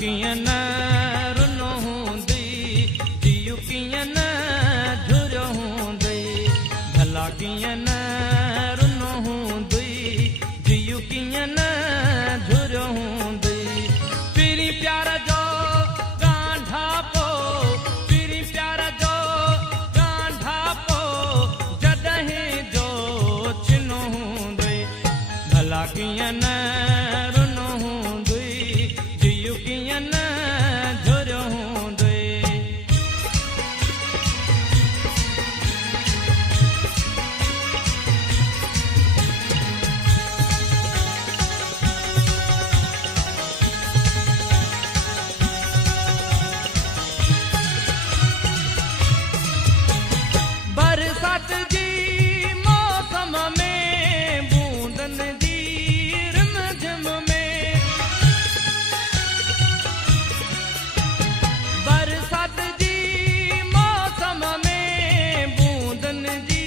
कीअं न रुनो हूंदी जियू कीअं न झुरियो हूंदी भला कीअं न रुनो हूंदी जियू कीअं न झुरियो हूंदी पीरी प्यार जो गांढा पो पीरी प्यार जो गांढा पो जॾहिं जो छिनो हूंदी भला कीअं न रुनो हूंदी जियू कीअं न झुरियो हूंदी बरसात जी मौसम में बूंदनि जी रिमझिम में बरसात जी मौसम में बूंदनि जी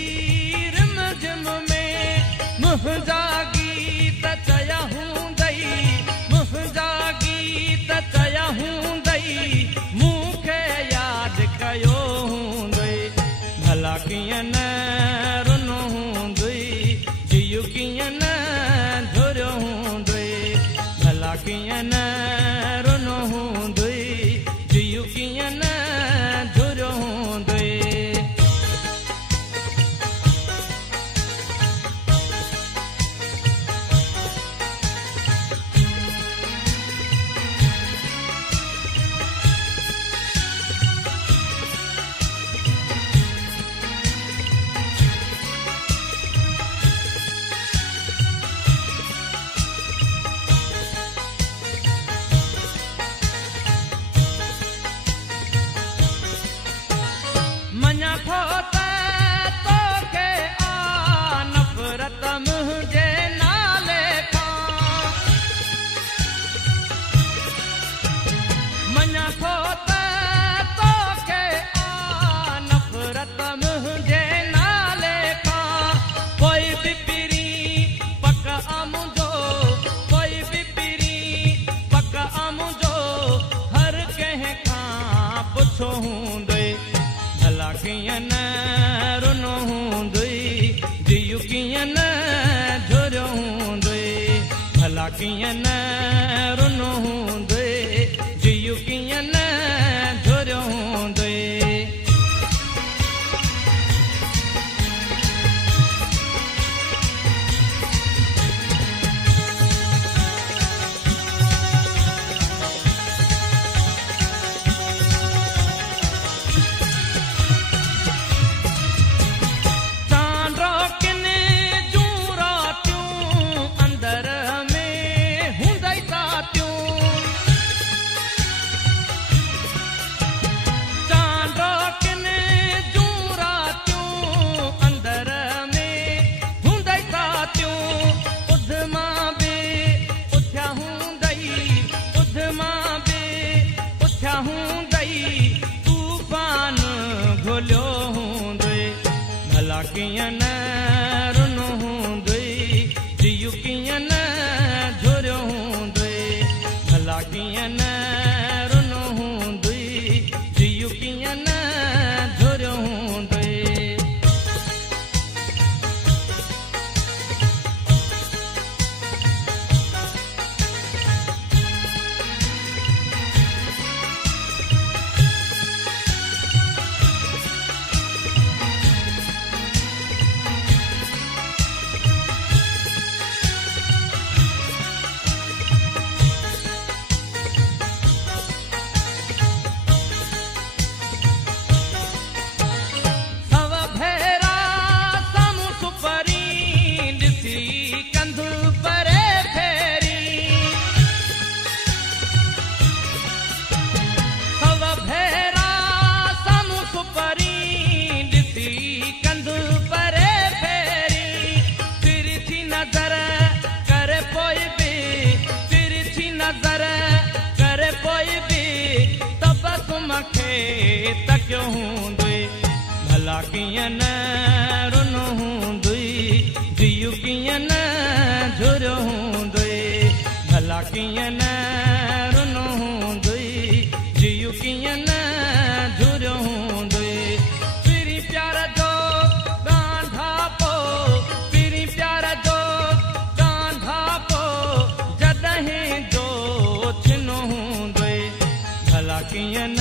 रिमझिम में मुंहिंजा गीत चया हूंदई मुंहिंजा गीत चया हूंदई मूंखे यादि कयो हूंदई भला कीअं न रुनो हूंदी जियू कीअं न झुरियो हूंदी भला कीअं न रुनो हूंदी जियू कीअं न झुरियो हूंदी मञा थो त तोखे आ नफ़रत मुंहिंजे नाले खां मञा थो त तोखे आ नफ़रत मुंहिंजे नाले खां कोई बि पीरी पक आ मुंहिंजो कोई बि पीरी पक आ मुंहिंजो हर कंहिं खां पुछो हूंदई भला कीअं न रुनो हूंदी जियू कीअं न झुरियो हूंदी भला कीअं न रुनो हूंदी जियू कीअं न झुरियो हूंदी चांड्रो किने जूं रातियूं अंदर में हूंदई साथियूं चांड्रो किने जूं रातियूं अंदर में हूंदई साथियूं उध मां बि उथिया हूंदई उध मां बि उथिया हूंदई तूफान घुलियो हूंदई भला कीअं न रुनो हूंदई जियू कीअं न झुरियो हूंदई भला कीअं न रुनो हूंदई जियू कीअं न झुरियो हूंदई सव भेरा साम्हूं सुपरी ॾिसी कंधु परे फेरी सव भेरा साम्हूं सुपरी ॾिसी कंधु परे फेरी तिरछी नज़र करे पोइ बि तिरछी नज़र करे पोइ बि तबसुम खे तकियो हूंदई भला कीअं न रुनो हूंदई जियू कीअं न झुरियो हूंदई भला कीअं न रुनो हूंदई कीअं न